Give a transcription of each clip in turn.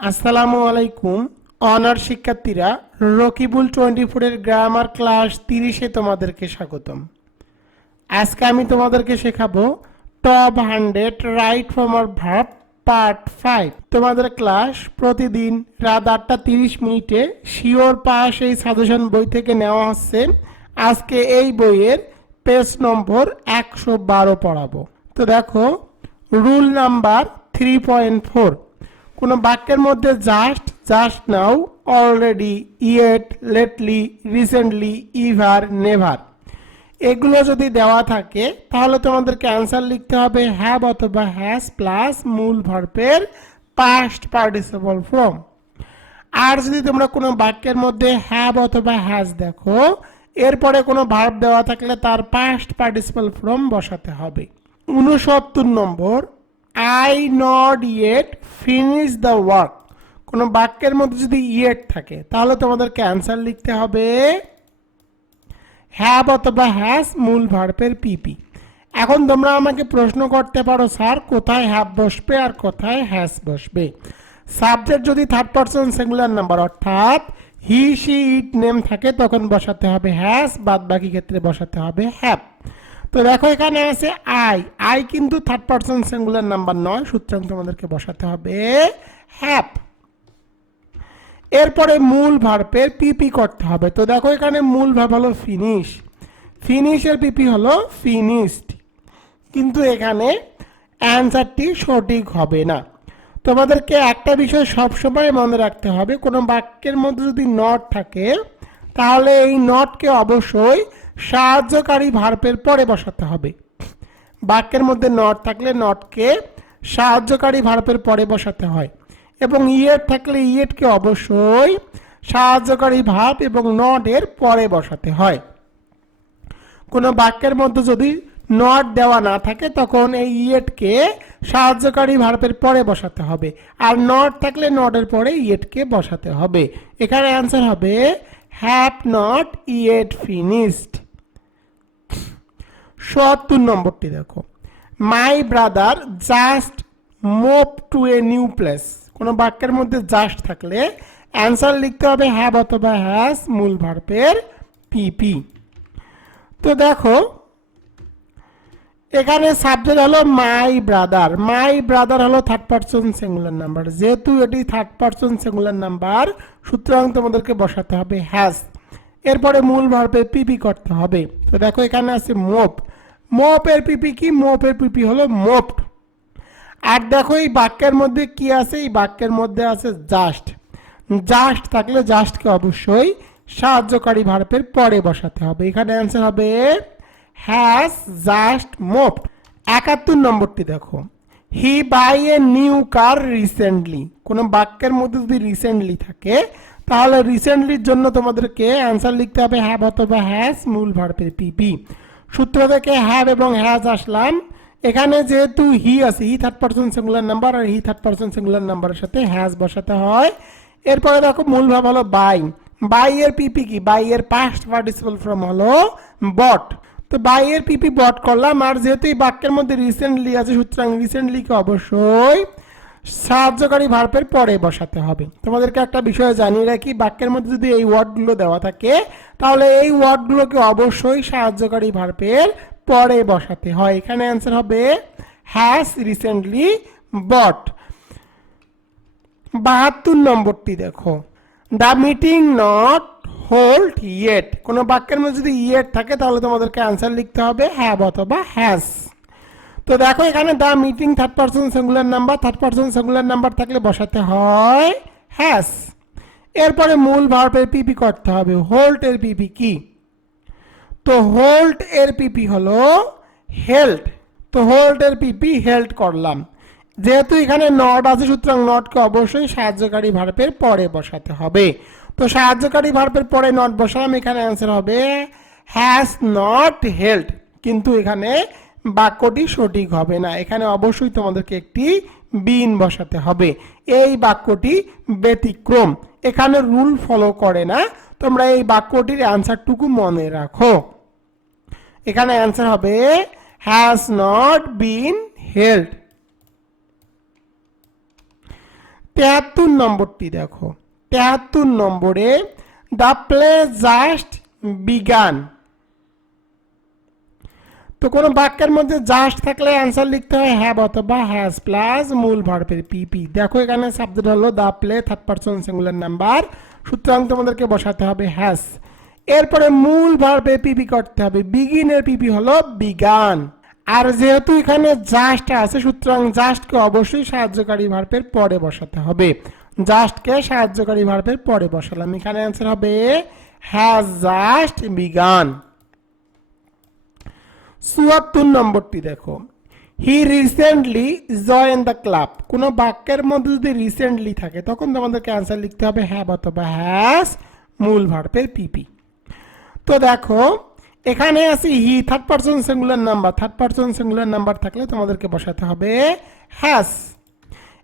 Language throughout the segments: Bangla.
আসসালামু আলাইকুম। অনার শিক্ষার্থীরা, রকিবুল টোয়েন্টি ফোরের গ্রামার ক্লাস তিরিশে তোমাদেরকে স্বাগতম। আজকে আমি তোমাদেরকে শেখাবো টপ হান্ড্রেড রাইট ফ্রম আর ভার্ব পার্ট ফাইভ। তোমাদের ক্লাস প্রতিদিন রাত আটটা তিরিশ মিনিটে শিওর পাস এই সাজেশন বই থেকে নেওয়া হচ্ছে। আজকে এই বইয়ের পেজ নম্বর একশো বারো পড়াবো। তো দেখো, rule number three point four. কোনো বাক্যের মধ্যে just just now already yet lately recently ever never এগুলো যদি দেওয়া থাকে, তাহলে তোমাদেরকে অ্যান্সার লিখতে হবে হ্যাভ অথবা হ্যাজ প্লাস মূল ভার্বের পাস্ট পার্টিসিপল ফ্রম আর যদি তোমরা কোনো বাক্যের মধ্যে হ্যাভ অথবা হ্যাজ দেখো, এরপরে কোনো ভার্ব দেওয়া থাকলে তার পাস্ট পার্টিসিপাল ফ্রম বসাতে হবে। উনসত্তর নম্বর I not yet finish the work কোনো বাক্যের মধ্যে যদি ইয়েট থাকে, তাহলে তোমাদেরকে অ্যান্সার লিখতে হবে হ্যাভ অথবা হ্যাজ মূল ভার্বের পিপি এখন তোমরা আমাকে প্রশ্ন করতে পারো স্যার কোথায় হ্যাভ বসবে আর কোথায় হ্যাজ বসবে? সাবজেক্ট যদি থার্ড পার্সন সিঙ্গুলার নাম্বার অর্থাৎ হি সি ইট নেম থাকে, তখন বসাতে হবে হ্যাজ বাদ বাকি ক্ষেত্রে বসাতে হবে হ্যাভ তো দেখো, এখানে আছে আই আই কিন্তু থার্ড পার্সন সিঙ্গুলার নাম্বার নয়, সুতরাং তোমাদেরকে বসাতে হবে হ্যাপ। এরপরে মূল ভার্বের পিপি করতে হবে। তো দেখো, এখানে মূল ভার্ব হলো ফিনিশ ফিনিশের পিপি হলো ফিনিশড কিন্তু এখানে অ্যান্সারটি সঠিক হবে না। তোমাদেরকে একটা বিষয় সবসময় মনে রাখতে হবে, কোনো বাক্যের মধ্যে যদি নট থাকে, তাহলে এই নটকে অবশ্যই সাহায্যকারী ভার্বের পরে বসাতে হবে। বাক্যের মধ্যে নট থাকলে নটকে সাহায্যকারী ভার্বের পরে বসাতে হয় এবং ইয়েট থাকলে ইয়েটকে অবশ্যই সাহায্যকারী ভাব এবং নট এর পরে বসাতে হয়। কোনো বাক্যের মধ্যে যদি নট দেওয়া না থাকে তখন এই ইয়েটকে সাহায্যকারী ভার্বের পরে বসাতে হবে আর নট থাকলে নটের পরে ইয়েটকে বসাতে হবে। এখানে অ্যান্সার হবে, হ্যাভ নট ইয়েট ফিনিশড। সত্তর নম্বরটি দেখো। My brother just move to a new place কোনো বাক্যের মধ্যে জাস্ট থাকলে অ্যান্সার লিখতে হবে হ্যাভ অথবা হ্যাজ মূল ভার্বের পিপি তো দেখো, এখানে সাবজেক্ট হলো মাই ব্রাদার মাই ব্রাদার হলো থার্ড পার্সন সিঙ্গুলার নাম্বার যেহেতু এটি থার্ড পার্সন সিঙ্গুলার নাম্বার সুতরাং তোমাদেরকে বসাতে হবে হ্যাজ এরপরে মূল ভার্বে পিপি করতে হবে। তো দেখো এখানে আছে মোপ মোপের পিপি কি? মপের পিপি হলো মোপড। আর দেখো এই বাক্যের মধ্যে কি আছে? এই বাক্যের মধ্যে আছে জাস্ট। জাস্ট থাকলে জাস্টকে অবশ্যই সাহায্যকারী ভার্বের পরে বসাতে হবে। এখানে অ্যান্সার হবে হ্যাজ জাস্ট মোপড একাত্তর নম্বরটি দেখো। He buy a new car recently কোনো বাক্যের মধ্যে যদি রিসেন্টলি থাকে, তাহলে রিসেন্টলির জন্য তোমাদেরকে অ্যান্সার লিখতে হবে হ্যাভ অথবা হ্যাজ মূল ভার্বের পিপি। সূত্র থেকে হ্যাভ এবং হ্যাজ আসলাম। এখানে যেহেতু হি আছে he third person singular number R he third person singular নাম্বারের সাথে হ্যাজ বসাতে হয়। এরপরে দেখো মূল ভাব হলো বাই বাই এর পিপি কি? বাই এর পাস্ট পার্টিসিপাল ফর্ম হলো বট তো বাই এর পিপি বট করলাম, আর যেহেতু এই বাক্যের মধ্যে রিসেন্টলি আছে, সুতরাং রিসেন্টলিকে অবশ্যই সাহায্যকারী ভার্বের পরে বসাতে হবে। তোমাদেরকে একটা বিষয় জানিয়ে রাখি, বাক্যের মধ্যে যদি এই ওয়ার্ডগুলো দেওয়া থাকে, তাহলে এই ওয়ার্ডগুলোকে অবশ্যই সাহায্যকারী ভার্বের পরে বসাতে হয়। এখানে অ্যান্সার হবে হ্যাজ রিসেন্টলি বট বাহাত্তর নম্বরটি দেখো। The meeting not hold yet কোনো বাক্যের মধ্যে যদি ইয়েট থাকে, তাহলে তোমাদেরকে অ্যান্সার লিখতে হবে হ্যাভ অথবা হ্যাজ তো দেখো, এখানে the meeting third person singular number third person singular number থাকলে বসাতে হয় হ্যাজ এরপরে মূল ভার্বের পিপি করতে হবে। হোল্ড এর পিপি কি? তো হোল্ড এর পিপি হলো হেল্ড তো হোল্ড এর পিপি হেল্ড করলাম। যেহেতু এখানে নট আছে, সুতরাং নটকে অবশ্যই সাহায্যকারী ভার্বের পরে বসাতে হবে। তো সাহায্যকারী ভার্বের পরে নট বসালাম, এখানে অ্যান্সার হবে হ্যাজ নট হেল্ড কিন্তু এখানে বাক্যটি সঠিক হবে না। এখানে অবশ্যই তোমাদেরকে একটি বিন বসাতে হবে। এই বাক্যটি ব্যতিক্রম। এখানে রুল ফলো করে না। তোমরা এই বাক্যটির অ্যান্সারটুকু মনে রাখো। এখানে অ্যান্সার হবে হ্যাজ নট বিন হেল্ড তেহাত্তর নম্বরটি দেখো। তেহাত্তর নম্বরে দ্য প্লে জাস্ট বিগান তো কোনো বাক্যের মধ্যে জাস্ট থাকলে অ্যান্সার লিখতে হয় হ্যাভ অথবা হ্যাজ প্লাস মূল ভার্বের পিপি দেখো এখানে সাবজেক্ট হলো the play third person singular number সুতরাং তোমাদেরকে বসাতে হবে হ্যাজ এরপরে মূল ভার্বে পিপি করতে হবে। বিগিনের পিপি হলো বিগান আর যেহেতু এখানে জাস্ট আছে, সুতরাং জাস্টকে অবশ্যই সাহায্যকারী ভার্বের পরে বসাতে হবে। জাস্টকে সাহায্যকারী ভার্বের পরে বসালাম। এখানে অ্যান্সার হবে হ্যাজ জাস্ট বিগান চুয়াত্তর নম্বরটি দেখো। He recently join the club কোনো বাক্যের মধ্যে যদি রিসেন্টলি থাকে, তখন তোমাদেরকে অ্যান্সার লিখতে হবে হ্যাভ অথবা হ্যাস মূল ভার্বের পিপি তো দেখো, এখানে আছে he third person singular number third person singular number থাকলে তোমাদেরকে বসাতে হবে হ্যাস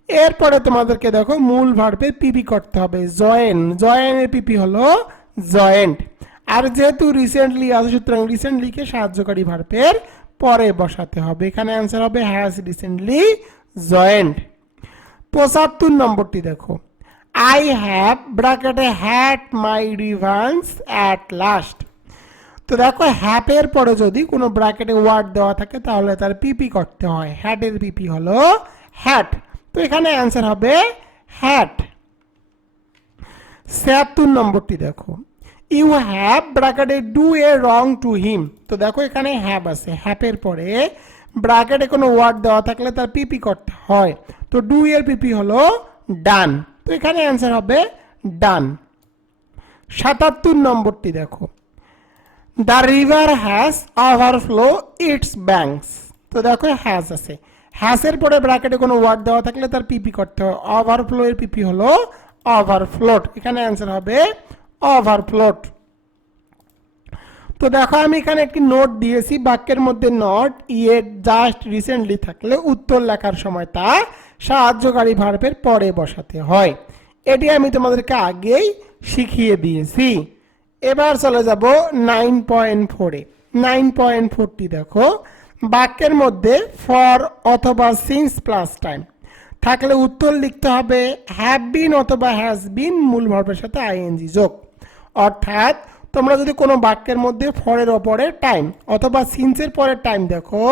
এরপরে তোমাদেরকে দেখো মূল ভার্বে পিপি করতে হবে। জয়েন জয়েনের পিপি হলো জয়েন্ট আর যেহেতু রিসেন্টলি আছে, সুতরাং রিসেন্টলিকে সাহায্যকারী ভার্বের পরে বসাতে হবে। এখানে অ্যান্সার হবে হ্যাজ রিসেন্টলি জয়েন্ট পঁচাত্তর নম্বরটি দেখো। আই হ্যাভ ব্র্যাকেটে had my revenge at last তো দেখো হ্যাপের পরে যদি কোনো ব্র্যাকেটে ওয়ার্ড দেওয়া থাকে, তাহলে তার পিপি করতে হয়। হ্যাটের পিপি হলো হ্যাট তো এখানে অ্যান্সার হবে হ্যাট ছিয়াত্তর নম্বরটি দেখো। ইউ হ্যাভ ব্র্যাকেটে do a wrong to him. তো দেখো এখানে হ্যাভ আছে। হ্যাপের পরে ব্র্যাকেটে কোনো ওয়ার্ড দেওয়া থাকলে তার পিপি করতে হয়। তো ডু এর পিপি হলো ডান। তো এখানে অ্যান্সার হবে ডান। সাতাত্তর নম্বরটি দেখো। The river has overflow its banks. তো দেখো হ্যাজ আছে। হ্যাসের পরে ব্র্যাকেটে কোনো ওয়ার্ড দেওয়া থাকলে তার পিপি করতে হয়। ওভারফ্লো এর পিপি হলো ওভারফ্লোট। এখানে অ্যান্সার হবে ওভারফ্লোট তো দেখো, আমি এখানে একটি নোট দিয়েছি, বাক্যের মধ্যে নট ইয়েট জাস্ট রিসেন্টলি থাকলে উত্তর লেখার সময় তা সাহায্যকারী ভার্বের পরে বসাতে হয়। এটি আমি তোমাদেরকে আগেই শিখিয়ে দিয়েছি। এবার চলে যাব নাইন পয়েন্ট ফোরে নাইন পয়েন্ট ফোরটি দেখো, বাক্যের মধ্যে ফর অথবা সিন্স প্লাস টাইম থাকলে উত্তর লিখতে হবে হ্যাভ বিন অথবা হ্যাজ বিন মূল ভার্বের সাথে আইএনজি যোগ। অর্থাৎ তোমরা যদি কোনো বাক্যের মধ্যে ফরের ওপরে টাইম অথবা সিন্সের পরের টাইম দেখো,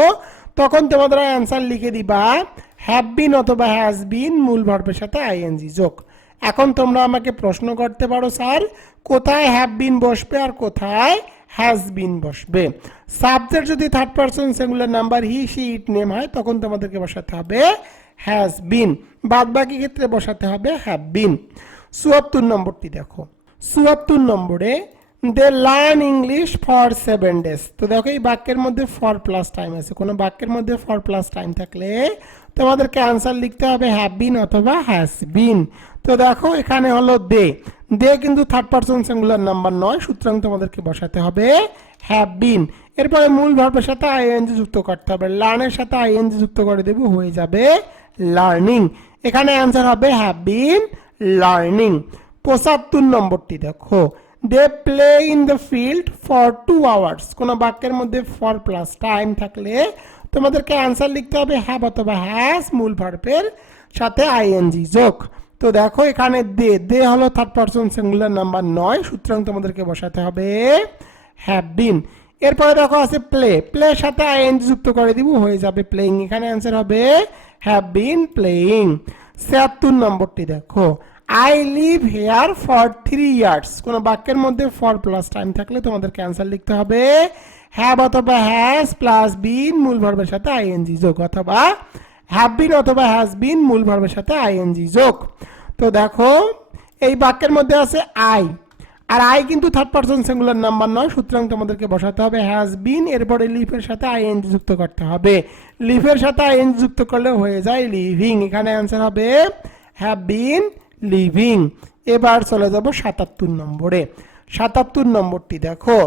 তখন তোমাদের অ্যান্সার লিখে দিবা হ্যাভ বিন অথবা হ্যাজ বিন মূল ভার্বের সাথে আইএনজি যোগ। এখন তোমরা আমাকে প্রশ্ন করতে পারো, স্যার, কোথায় হ্যাভ বিন বসবে আর কোথায় হ্যাজ বিন বসবে? সাবজেক্ট যদি third person singular number he she it name হয়, তখন তোমাদেরকে বসাতে হবে হ্যাজ বিন বাদ বাকি ক্ষেত্রে বসাতে হবে হ্যাভ বিন চুয়াত্তর নম্বরটি দেখো। চুয়াত্তর নম্বরে they learn English for seven days তো দেখো এই বাক্যের মধ্যে ফর প্লাস টাইম আছে। কোনো বাক্যের মধ্যে ফর প্লাস টাইম থাকলে তোমাদেরকে আনসার লিখতে হবে হ্যাভ বিন অথবা হ্যাজ বিন তো দেখো এখানে হলো দে দে কিন্তু থার্ড পার্সন সিঙ্গুলার নাম্বার নয়, সুতরাং তোমাদেরকে বসাতে হবে হ্যাভ বিন এরপরে মূল ভার্বের সাথে আইএনজি যুক্ত করতে হবে। লার্নের সাথে আইএনজি যুক্ত করে দেবো, হয়ে যাবে লার্নিং এখানে অ্যান্সার হবে হ্যাভ বিন লার্নিং পঁচাত্তর নম্বরটি দেখো। They play in the field for two hours কোনো বাক্যের মধ্যে ফর প্লাস টাইম থাকলে তোমাদেরকে অ্যান্সার লিখতে হবে হ্যাভ অথবা হ্যাজ মূল ভার্বের সাথে আইএনজি যোগ। তো দেখো এখানে দে। দে হলো থার্ড পার্সন সিঙ্গুলার নাম্বার নয়, সুতরাং তোমাদেরকে বসাতে হবে হ্যাভ বিন এরপরে দেখো আছে প্লে প্লে সাথে আইএনজি যুক্ত করে দিব, হয়ে যাবে প্লেইং এখানে অ্যান্সার হবে হ্যাভ বিন প্লেইং ছিয়াত্তর নম্বরটি দেখো। I live here for three years কোনো বাক্যের মধ্যে ফর প্লাস টাইম থাকলে তোমাদেরকে অ্যান্সার লিখতে হবে হ্যাভ অথবা হ্যাজ প্লাস বিন মূল ভার্বের সাথে আইএনজি যোগ অথবা হ্যাভ বিন অথবা হ্যাজ বিন মূল ভার্বের সাথে আইএনজি যোগ। তো দেখো, এই বাক্যের মধ্যে আছে আই আর আই কিন্তু থার্ড পার্সন সিঙ্গুলার নাম্বার নয়, সুতরাং তোমাদেরকে বসাতে হবে হ্যাজ বিন এরপরে লিফের সাথে আইএনজি যুক্ত করতে হবে। লিফের সাথে আইএনজি যুক্ত করলে হয়ে যায় লিভিং এখানে অ্যান্সার হবে হ্যাভ বিন লিভিং। এবার চলে যাব সাতাত্তর নম্বরে। সাতাত্তর নম্বরটি দেখো।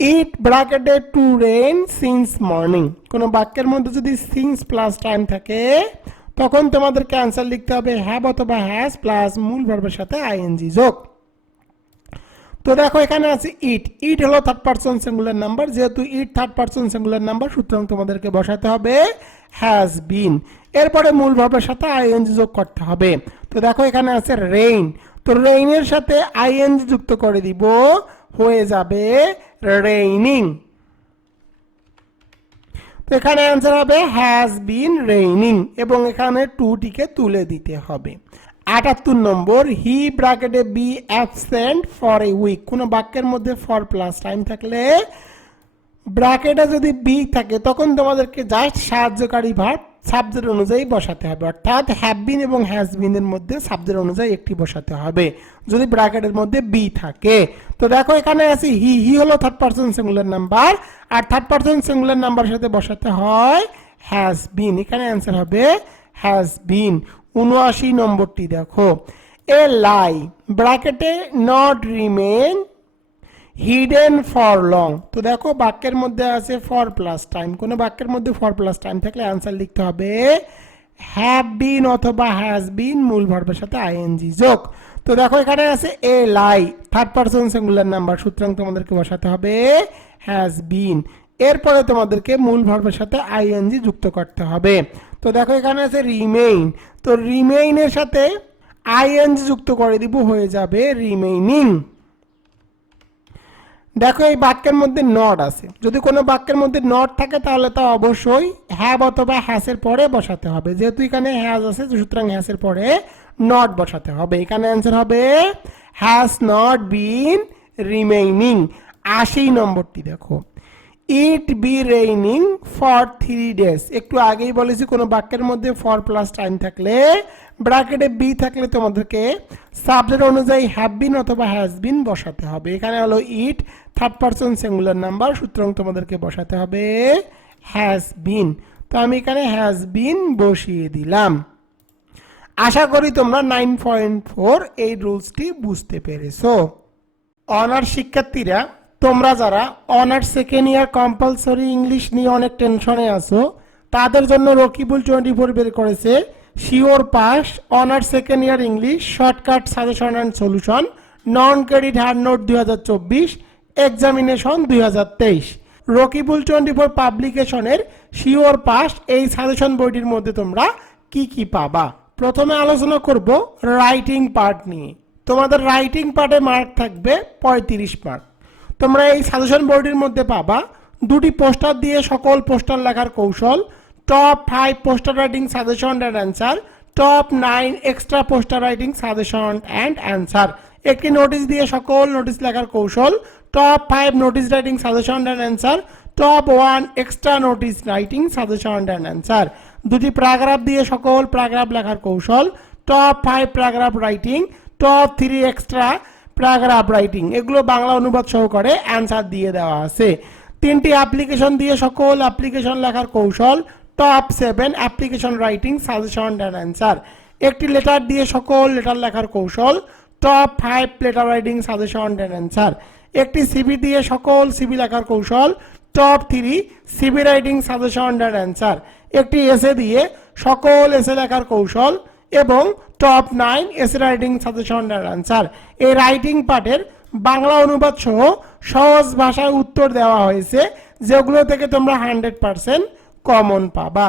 ইট ব্র্যাকেটে টু রেন সিন্স মর্নিং কোনো বাক্যের মধ্যে যদি সিন্স প্লাস টাইম থাকে, তখন তোমাদেরকে অ্যান্সার লিখতে হবে হ্যাভ অথবা হ্যাজ প্লাস মূল ভার্বের সাথে আইএনজি যোগ। তো দেখো, এখানে আছে ইট ইট হলো থার্ড পার্সন সিঙ্গুলার নাম্বার যেহেতু it third person singular number সুতরাং তোমাদেরকে বসাতে হবে হ্যাজ বিন এরপরে মূল ভাবের সাথে আইএনজি যোগ করতে হবে। তো দেখো এখানে আছে রেইন তো রেইনের সাথে আইএনজি যুক্ত করে দিব, হয়ে যাবে রেইনিং তো এখানে অ্যান্সার হবে হ্যাজ বিন রেইনিং এবং এখানে টুটিকে তুলে দিতে হবে। আটাত্তর নম্বর হি ব্র্যাকেটে be absent for a week কোনো বাক্যের মধ্যে ফর প্লাস টাইম থাকলে ব্র্যাকেটে যদি বি থাকে, তখন তোমাদেরকে জাস্ট সাহায্যকারী ভার্ব সাবজেক্ট অনুযায়ী বসাতে হবে। অর্থাৎ হ্যাভ বিন এবং হ্যাজ বিনের মধ্যে সাবজেক্ট অনুযায়ী একটি বসাতে হবে। যদি ব্র্যাকেটের মধ্যে বি থাকে। তো দেখো এখানে আছে হি হি হলো থার্ড পার্সন সিঙ্গুলার নাম্বার আর থার্ড পার্সন সিঙ্গুলার নাম্বারের সাথে বসাতে হয় হ্যাজ বিন এখানে অ্যান্সার হবে হ্যাজ বিন উনআশি নম্বরটি দেখো। এ লাই ব্র্যাকেটে not remain hidden for long তো দেখো বাক্যের মধ্যে আছে ফর প্লাস টাইম কোনো বাক্যের মধ্যে ফর প্লাস টাইম থাকলে অ্যান্সার লিখতে হবে হ্যাভ বিন অথবা হ্যাজ বিন মূল ভার্বের সাথে আইএনজি যোগ। তো দেখো এখানে আছে a lie third person singular number সুতরাং তোমাদেরকে বসাতে হবে হ্যাজ বিন এরপরে তোমাদেরকে মূল ভার্বের সাথে আইএনজি যুক্ত করতে হবে। তো দেখো এখানে আছে রিমেইন তো রিমেইনের সাথে আইএনজি যুক্ত করে দিব হয়ে যাবে রিমেইনিং দেখো এই বাক্যের মধ্যে নট আছে। যদি কোনো বাক্যের মধ্যে নট থাকে, তাহলে তা অবশ্যই হ্যাভ অথবা হ্যাসের পরে বসাতে হবে। যেহেতু এখানে হ্যাজ আছে সুতরাং হ্যাসের পরে নট বসাতে হবে। এখানে অ্যান্সার হবে হ্যাজ নট বিন রিমেইনিং আশি নম্বরটি দেখো। It be raining for three days একটু আগেই বলেছি, কোনো বাক্যের মধ্যে ফর প্লাস টাইম থাকলে ব্র্যাকেটে বি থাকলে তোমাদেরকে সাবজেক্ট অনুযায়ী হ্যাভ বিন অথবা হ্যাজ বিন বসাতে হবে। এখানে হলো it third person singular number সুতরাং তোমাদেরকে বসাতে হবে হ্যাজ বিন তো আমি এখানে হ্যাজ বিন বসিয়ে দিলাম। আশা করি তোমরা নাইন পয়েন্ট ফোর এই রুলসটি বুঝতে পেরেছ। অনার্স শিক্ষার্থীরা, তোমরা যারা honours second year compulsory English নিয়ে অনেক টেনশনে আছো, তাদের জন্য রকিবুল টোয়েন্টি ফোর বের করেছে। Sure pass honours second year English shortcut suggestion and solution non credit hard note দুই হাজার চব্বিশ এক্সামিনেশন দুই হাজার তেইশ। রকিবুল টোয়েন্টি ফোর পাবলিকেশনের শিওর পাস এই সাজেশন বইটির মধ্যে তোমরা কি কি পাবা? প্রথমে আলোচনা করব রাইটিং পার্ট নিয়ে। তোমাদের রাইটিং পার্টে মার্ক থাকবে পঁয়ত্রিশ মার্ক। তোমরা এই সাজেশন বোর্ডের মধ্যে পাবা দুটি পোস্টার দিয়ে সকল পোস্টার লেখার কৌশল top five poster writing suggestion and answer top nine extra poster writing suggestion and answer একটি নোটিশ দিয়ে সকল নোটিশ লেখার কৌশল top five notice writing suggestion and answer top one extra notice writing suggestion and answer দুটি প্যারাগ্রাফ দিয়ে সকল প্যারাগ্রাফ লেখার কৌশল। Top five paragraph writing top three extra paragraph writing এগুলো বাংলা অনুবাদ সহকারে অ্যান্সার দিয়ে দেওয়া আছে। তিনটি অ্যাপ্লিকেশন দিয়ে সকল অ্যাপ্লিকেশন লেখার কৌশল। Top seven application writing suggestion and answer একটি লেটার দিয়ে সকল লেটার লেখার কৌশল। Top five letter writing suggestion and answer একটি সিবি দিয়ে সকল সিবি লেখার কৌশল top three CV writing suggestion and answer একটি এসে দিয়ে সকল এসে লেখার কৌশল এবং top nine essay writing suggestion and answer এই রাইটিং পার্টের বাংলা অনুবাদ সহ সহজ ভাষায় উত্তর দেওয়া হয়েছে, যেগুলো থেকে তোমরা হান্ড্রেড পার্সেন্ট কমন পাবা।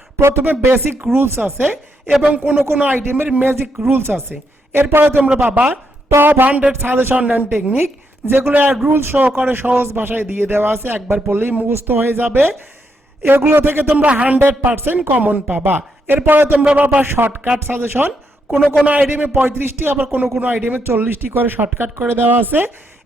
প্রথমে বেসিক রুলস আছে এবং কোনো কোনো আইটেমের ম্যাজিক রুলস আছে। এরপরে তোমরা পাবা top hundred suggestion and technique যেগুলো রুলস সহকারে সহজ ভাষায় দিয়ে দেওয়া আছে, একবার পড়লেই মুখস্থ হয়ে যাবে। এগুলো থেকে তোমরা হান্ড্রেড পার্সেন্ট কমন পাবা। এরপরে তোমরা পাবা শর্টকাট সাজেশন কোনো কোনো আইটেমে পঁয়ত্রিশটি, আবার কোনো কোনো আইটেমে চল্লিশটি করে শর্টকাট করে দেওয়া আছে।